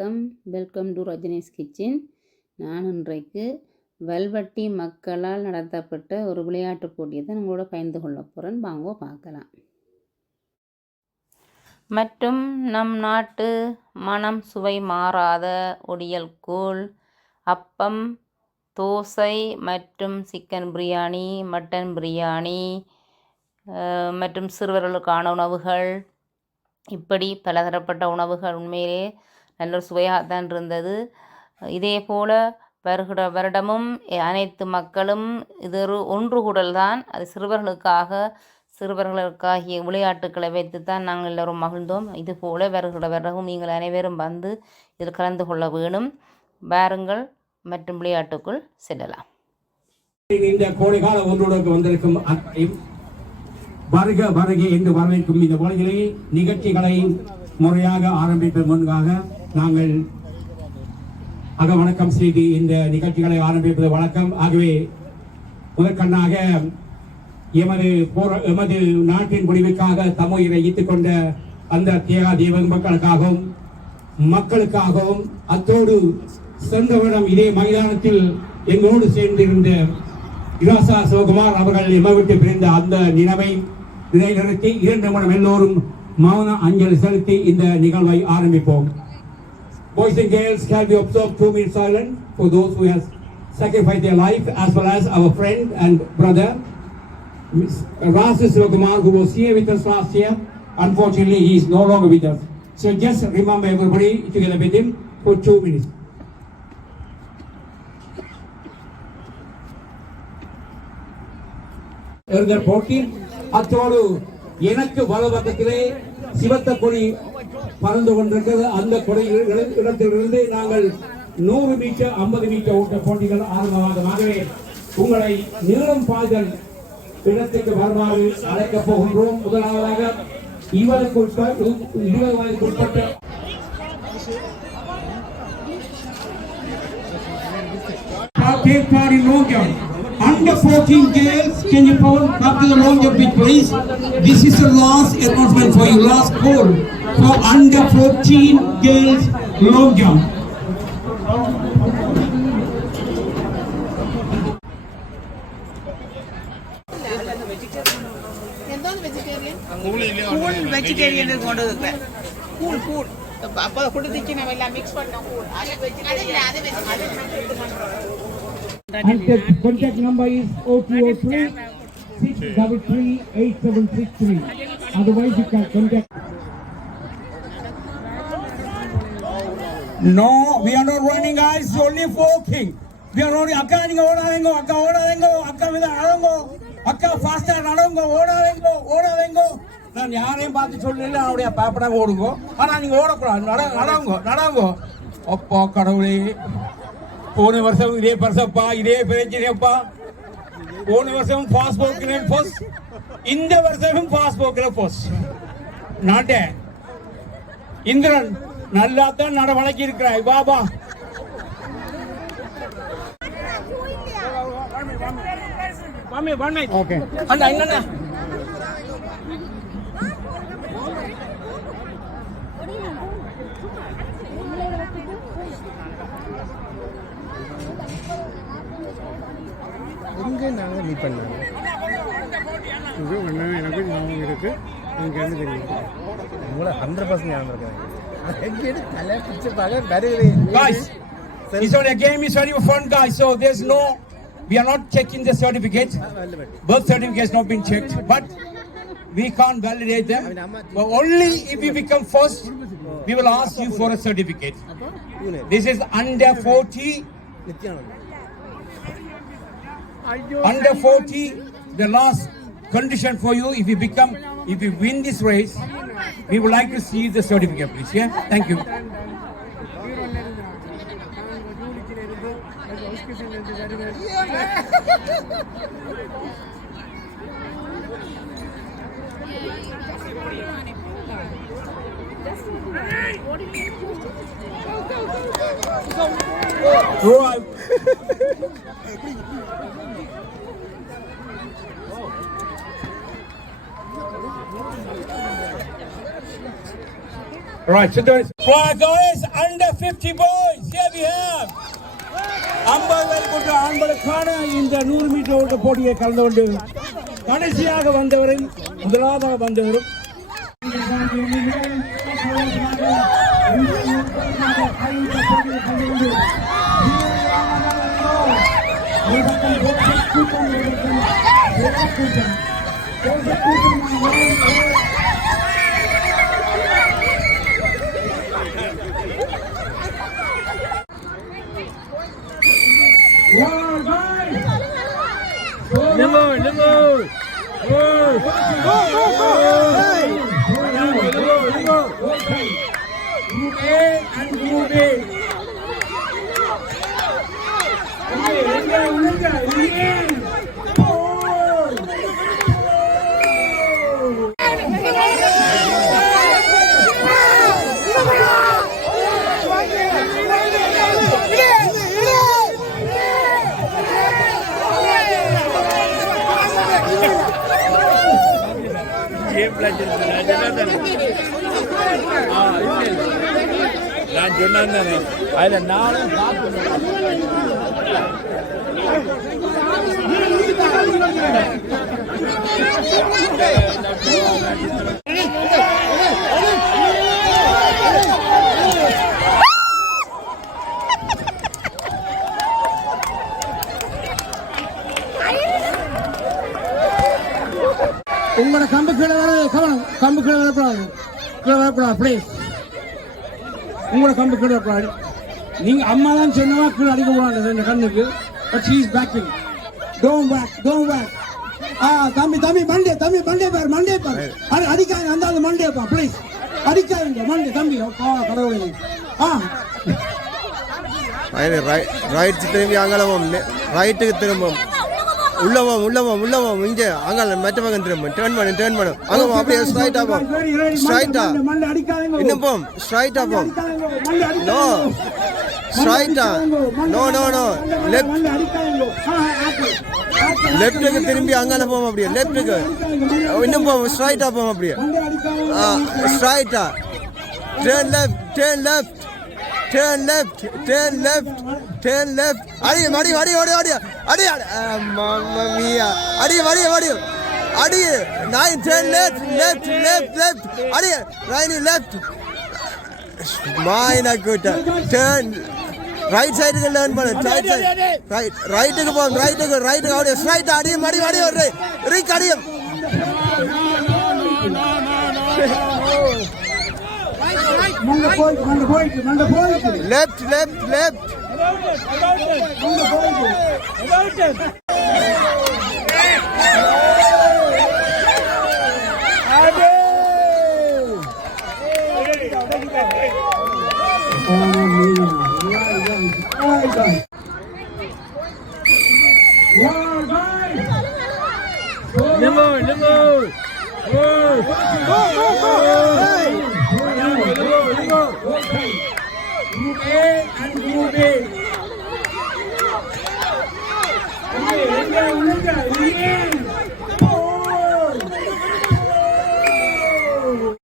வணக்கம், welcome to Rajini's kitchen. நான் இன்றைக்கு வல்வட்டி மக்களால் நடத்தப்பட்ட ஒரு விளையாட்டுப் போட்டியை தான் உங்களோட பகிர்ந்து கொள்ள போகிறேன். வாங்க பார்க்கலாம். மற்றும் நம் நாட்டு மனம் சுவை மாறாத ஒடியல் கூழ், அப்பம், தோசை மற்றும் சிக்கன் பிரியாணி, மட்டன் பிரியாணி மற்றும் சிறுவர்களுக்கான உணவுகள், இப்படி பலதரப்பட்ட உணவுகள் உண்மையிலே நல்ல சுவையாக தான் இருந்தது. இதே போல் வருகிற வருடமும் அனைத்து மக்களும் இது ஒன்று கூடல் தான். அது சிறுவர்களுக்காகிய விளையாட்டுக்களை வைத்து தான் நாங்கள் எல்லோரும் மகிழ்ந்தோம். இது போல் வருகிற வருடமும் நீங்கள் அனைவரும் வந்து இதில் கலந்து கொள்ள வேணும். வாருங்கள் மற்றும் விளையாட்டுக்குள் செல்லலாம். இந்த கோடைகால ஒன்றோடு வந்திருக்கும் வருக வருகை என்று வரவேற்கும் இந்த வேளையிலே நிகழ்ச்சிகளை முறையாக ஆரம்பிப்பதற்கு முன்பாக நாங்கள் வணக்கம் செய்து இந்த நிகழ்ச்சிகளை ஆரம்பிப்பது வழக்கம். ஆகவே முதற்கண்ணாக எமது நாட்டின் முடிவுக்காக தம்முயிரை ஈட்டுக் கொண்ட அந்த தியாக தெய்வ மக்களுக்காகவும் அத்தோடு சென்ற வருடம் இதே மைதானத்தில் எங்களோடு சேர்ந்திருந்த இராசா சிவகுமார் அவர்கள் எம்மை விட்டு பிரிந்த அந்த நிலைமை நிலைநிறுத்தி 2 நிமிடம் எல்லோரும் மௌன அஞ்சலி செலுத்தி இந்த நிகழ்வை ஆரம்பிப்போம். Boys and girls, can we observe 2 minutes silence for those who have sacrificed their life, as well as our friend and brother Rasa Sivakumar, who was here with us last year. Unfortunately, he is no longer with us. So just remember everybody together with him for 2 minutes. போட்டி அத்தோடு எனக்கு வலப்பக்கத்திலே சிவத்த கொடி பறந்து கொண்டிருக்கிறது. அந்த கொடி இடத்திலிருந்து நாங்கள் 100 மீட்டர் 50 மீட்டர் ஓட்ட போட்டிகள் ஆரம்பமாகவே உங்களை நீளம் பாய்தல் இடத்துக்கு வருமாறு அழைக்கப் போகின்றோம். முதலாவதாக 20 வயதுக்குட்பட்ட Under 14 girls, can you come to the long jump pit, please? This is the last announcement for you, last call for under 14 girls long jump. Cool vegetarian is going to cool. அப்ப குடுதிக்கு நம்ம எல்லாம் mix பண்ணோம். அது vegetarian. And the contact number is 0203 633 8763. Otherwise you can contact. No, we are not running, guys. Only walking. We are only akka faster odarengo. நான் யாரையும் பார்த்து சொல்லல, அவருடைய பாப்படா ஓடுங்க. ஆனா நீங்க ஓடக்கூடாது, நடங்க. அப்பா கடவுளே, போன வருஷம் இதே பர்சப்பா, இதே பிரச்சனைப்பா. போன வருஷம் ஃபாஸ்ட் போக்குறேன் ஃபர்ஸ்ட், இந்த வருஷமும் ஃபாஸ்ட் போக்குறேன் ஃபர்ஸ்ட். நாட்ட இந்திரன் நல்லா தான் நடவடிக்கை இருக்கிறாய் பாபா. ஓகே அண்ணா என்னண்ணா இங்கே நாங்கள் மீட் பண்ணாங்க. இது ஒன்று எனக்கு ஞாபகம் இருக்குது. இங்கேருந்து தெரியும் உங்களை 100% ஞாபகம் இருக்காங்க. தலை பிடிச்சி guys, the game is very fun, guys. So there's no, we are not checking the certificate. Birth certificates not been checked, but we can't validate them. But only if you become first, we will ask you for a certificate. This is under 40. Under 40, the last condition for you, if you win this race, we would like to see the certificate, please. Yeah, thank you. Go out. Right, sit down. Right, guys, under 50 boys. Here we have. 50 ஆண்களுக்கான இந்த 100 metre ஓட்ட போட்டியை கலந்து கொண்டு கடைசியாக வந்தவரில் முதலாவதாக வந்தவரும் நான் சொன்னேன் அதில் நானும் உங்களோட கம்பு கீழே வர கவனம், கம்பு கீழே வரக்கூடாது, கீழே வரக்கூடாது ப்ளீஸ். உங்களோட கம்பு கீழே வரக்கூடாது. நீங்க அம்மா தான் சொன்னவா கீழே அடிக்க கூடாது இந்த கண்ணுக்கு. But she is packing. Don't pack, don't pack. தம்பி தம்பி மண்டே, தம்பி மண்டே பாரு, மண்டே பாரு. அடிக்காங்க அந்த ஆளு மண்டே பா ப்ளீஸ். அடிக்காங்க மண்டே தம்பி. கடவுளே. ரைட் திரும்பி அங்கலவும் ரைட்டுக்கு திரும்பும் உள்ளவும் இங்கே அங்கே மற்ற பக்கம் திரும்பும். டேர்ன் பண்ணு அங்கே அப்படியே ஸ்ட்ரைட்டா போம். ஸ்ட்ரைட்டா இன்னும் போம். ஸ்ட்ரைட்டா போம். நோ ஸ்ட்ரைட்டா. நோ லெஃப்ட்டுக்கு திரும்பி அங்கால போவோம். அப்படியே லெஃப்ட்டுக்கு இன்னும் போவோம். ஸ்ட்ரைட்டா போவோம். அப்படியே ஸ்ட்ரைட்டா. Turn left. அடி நைன். Turn left. அடி ரைட் லெஃப்ட். மைனா குட். டேர்ன் ரைட் சைடுக்கு லேர்ன் பண்ணு. ரைட்டுக்கு போகும். ரைட்டுக்கு அப்படியே ஸ்ட்ரைட். அடியும் ரிக் அடியும். Left. Group A and Group B.